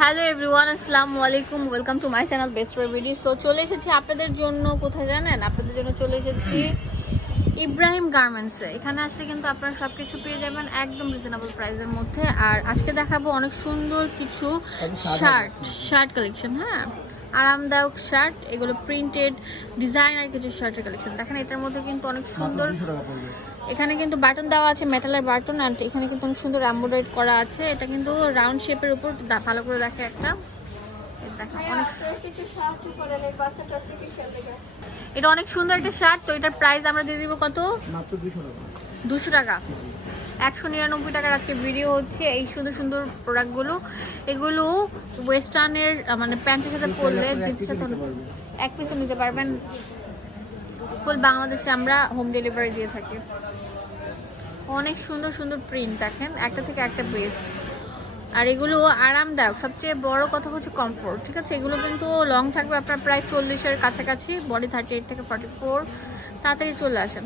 hello everyone আসসালামু আলাইকুম welcome to my channel best রেভিডি so চলে এসেছি আপনাদের জন্য কোথায় জানেন আপনাদের জন্য চলে এসেছি ইব্রাহিম গার্মেন্টসে এখানে আসলে কিন্তু আপনারা সব কিছু পেয়ে যাবেন একদম রিজনেবল প্রাইসের মধ্যে আর আজকে দেখাবো অনেক সুন্দর কিছু শার্ট শার্ট কালেকশন হ্যাঁ আরামদায়ক শার্ট এগুলো প্রিন্টেড ডিজাইন আর কিছু শার্টের কালেকশন দেখেন এটার মধ্যে কিন্তু অনেক সুন্দর এখানে কিন্তু বাটন দেওয়া আছে মেটালের বাটন আর এখানে কিন্তু অনেক সুন্দর এম্ব্রয়েড করা আছে এটা কিন্তু রাউন্ড শেপের উপর ভালো করে দেখে একটা এটা অনেক সুন্দর একটা শার্ট তো এটার প্রাইস আমরা দিয়ে দিব কত দুশো টাকা একশো নিরানব্বই টাকার আজকে ভিডিও হচ্ছে এই সুন্দর সুন্দর প্রোডাক্টগুলো এগুলো ওয়েস্টার্নের মানে প্যান্টের সাথে পরলে জিন্সের সাথে এক পিসে নিতে পারবেন ফুল বাংলাদেশে আমরা হোম ডেলিভারি দিয়ে থাকি অনেক সুন্দর সুন্দর প্রিন্ট দেখেন একটা থেকে একটা বেস্ট আর এগুলো আরামদায়ক সবচেয়ে বড় কথা হচ্ছে কমফোর্ট ঠিক আছে এগুলো কিন্তু লং থাকবে আপনার প্রায় চল্লিশের কাছাকাছি বডি থার্টি এইট থেকে ফর্টি ফোর তাড়াতাড়ি চলে আসেন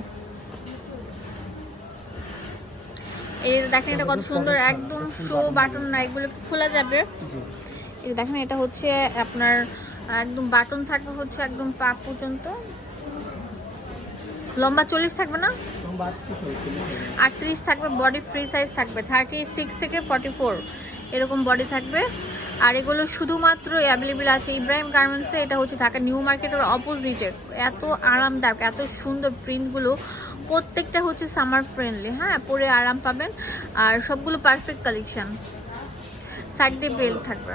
এই দেখেন এটা কত সুন্দর একদম শো বাটন না এগুলো খোলা যাবে এই দেখেন এটা হচ্ছে আপনার একদম বাটন থাকবে হচ্ছে একদম পা পর্যন্ত লম্বা চল্লিশ থাকবে না আটত্রিশ থাকবে বডি ফ্রি সাইজ থাকবে থার্টি সিক্স থেকে ফর্টি ফোর এরকম বডি থাকবে আর এগুলো শুধুমাত্র অ্যাভেলেবেল আছে ইব্রাহিম গার্মেন্টসে এটা হচ্ছে ঢাকা নিউ মার্কেটের অপোজিটে এত আরামদায়ক এত সুন্দর প্রিন্টগুলো প্রত্যেকটা হচ্ছে সামার ফ্রেন্ডলি হ্যাঁ পরে আরাম পাবেন আর সবগুলো পারফেক্ট কালেকশান সাইড দিয়ে বেল্ট থাকবে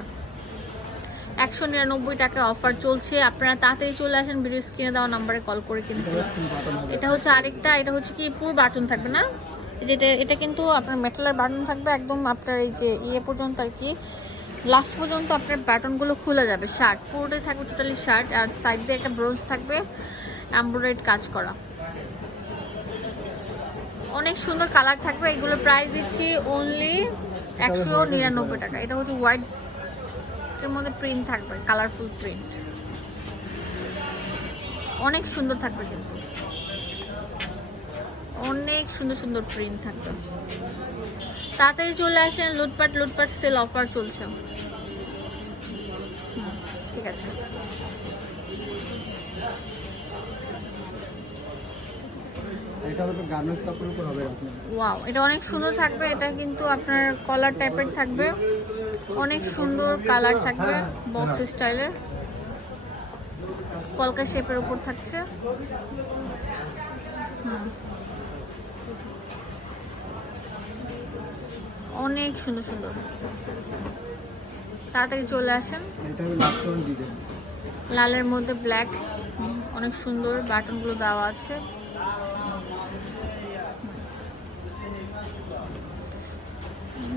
একশো নিরানব্বই টাকা অফার চলছে আপনারা তাড়াতাড়ি চলে আসেন ব্রিজ কিনে দেওয়া নাম্বারে কল করে কিনতে এটা হচ্ছে আরেকটা এটা হচ্ছে কি পুরো বাটন থাকবে না যেটা এটা কিন্তু আপনার মেটালের বাটন থাকবে একদম আপনার এই যে ইয়ে পর্যন্ত আর কি লাস্ট পর্যন্ত আপনার প্যাটার্নগুলো খোলা যাবে শার্ট পুরোটাই থাকবে টোটালি শার্ট আর সাইড দিয়ে একটা ব্রোঞ্জ থাকবে এমব্রয়েড কাজ করা অনেক সুন্দর কালার থাকবে এগুলো প্রাইস দিচ্ছি অনলি একশো নিরানব্বই টাকা এটা হচ্ছে হোয়াইট এর মধ্যে প্রিন্ট থাকবে কালারফুল প্রিন্ট অনেক সুন্দর থাকবে কিন্তু অনেক সুন্দর সুন্দর প্রিন্ট থাকবে তাড়াতাড়ি চলে আসেন লুটপাট লুটপাট সেল অফার চলছে ঠিক আছে ওয়াও এটা অনেক সুন্দর থাকবে এটা কিন্তু আপনার কলার টাইপের থাকবে অনেক সুন্দর কালার থাকবে স্টাইলের কলকা শেপের উপর থাকছে হুম অনেক সুন্দর সুন্দর তাড়াতাড়ি চলে আসেন লালের মধ্যে ব্ল্যাক অনেক সুন্দর বাটনগুলো দেওয়া আছে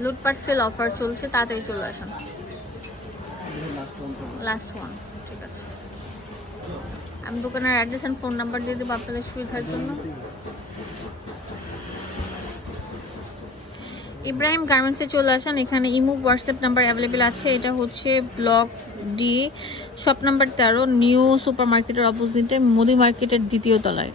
লুটপাট সেল অফার চলছে তাড়াতাড়ি চলে আসেন লাস্ট ওয়ান ঠিক আছে আমি দোকানের অ্যাড্রেস অ্যান্ড ফোন নাম্বার দিয়ে দেবো আপনাদের সুবিধার জন্য ইব্রাহিম গার্মেন্টসে চলে আসেন এখানে ইমুক হোয়াটসঅ্যাপ নাম্বার অ্যাভেলেবেল আছে এটা হচ্ছে ব্লক ডি শপ নাম্বার তেরো নিউ সুপার মার্কেটের অপোজিটে মোদি মার্কেটের দ্বিতীয় তলায়